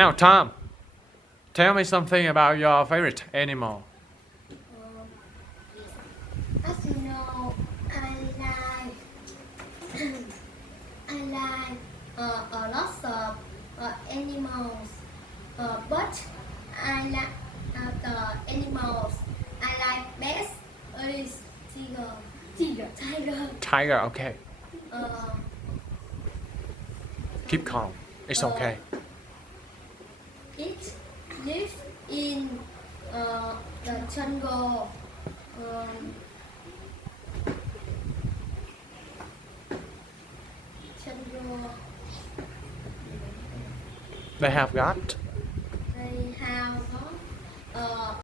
Now, Tom, tell me something about your favorite animal. As you know, I like I like a lot of animals, but I like the animals. I like best is tiger. Tiger, okay. Uh, Keep calm. It's okay. it lives in the jungle. Um, jungle. They have got